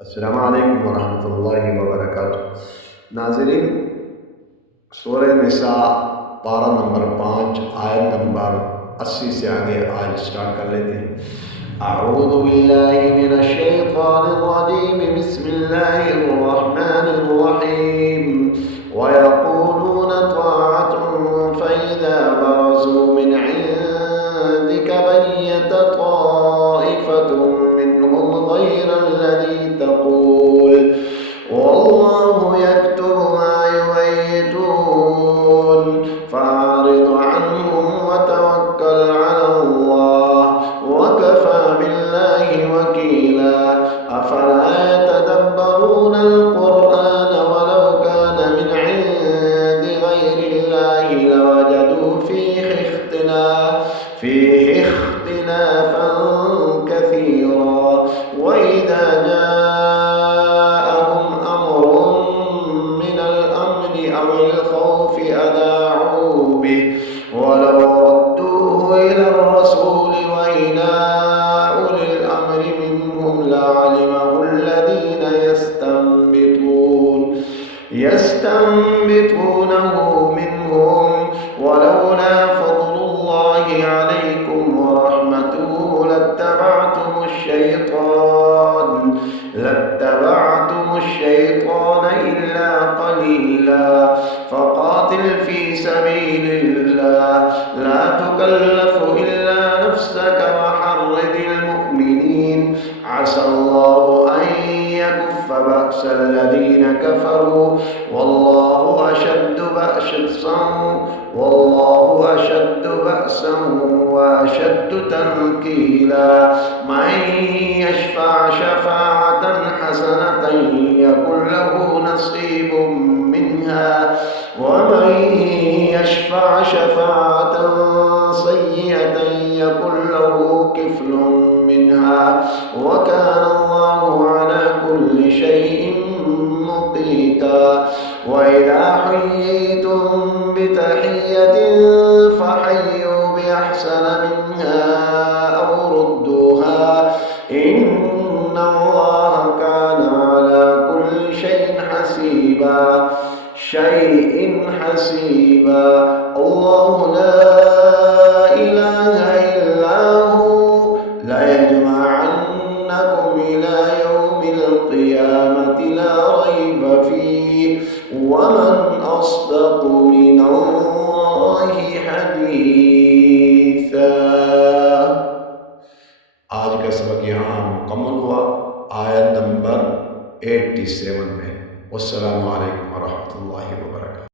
अस्सलामु अलैकुम वरहमतुल्लाहि वबरकातुहू। नाज़रीन, सूरह निसा पारा नंबर 5 आयत नंबर 80 से आगे आज स्टार्ट कर लेते हैं। अऊज़ु बिल्लाहि मिनश शैतानिर रजीम, बिस्मिल्लाहिर रहमानिर रहीम। व यक़ूलून ताअतुन फ़इज़ा बरज़ू मिन इंदिक बय्यत ताइफ़तुम मिनहुम ग़ैरल्लज़ी तक़ूल वल्लाहु यक्तुबु मा युबय्यितून फ़अरिज़ अन्हुम व तवक्कल अलल्लाह वकफ़ा बिल्लाहि वकीला। अफ़ला यतदब्बरूनल क़ुरआन वलौ कान मिन इंदि ग़ैरिल्लाहि लवजदू फ़ीहि इख़्तिलाफ़न कसीरा। वइज़ा जाअहुम अम्रुन मिनल अम्नि अविल ख़ौफ़ि अज़ाअू बिहि वलौ रद्दूहु इलर रसूलि व इला उलिल अम्रि मिनहुम लअलिमहु الذين يستنبطونه منهم ولولا فضل الله عليكم ورحمته لاتبعتم الشيطان إلا قليلا. فقاتل في سبيل الله لا تكلف إلا نفسك وحرض المؤمنين عسى الله أن يكف بأس الذين كفروا والله أشد بأسا وأشد تنكيلا. من يشفع شفاعة حسنة يكن له نصيب منها ومن يشفع شفاعة سيئة يكن له كفل منها وكان الله على كل شيء مقيتا. وإذا حييتم بتحية فحيوا بأحسن منها أو ردوها إن الله كان على كل شيء حسيبا. الله لا إله إلا هو ليجمعنكم إلى يوم القيامة لا ريب فيه ومن أصدق من الله حديثا। आज का सबक यहाँ मुकम्मल हुआ आयत नंबर 87 में। वस्सलामु अलैकुम वरहमतुल्लाहि वबरकातुहू।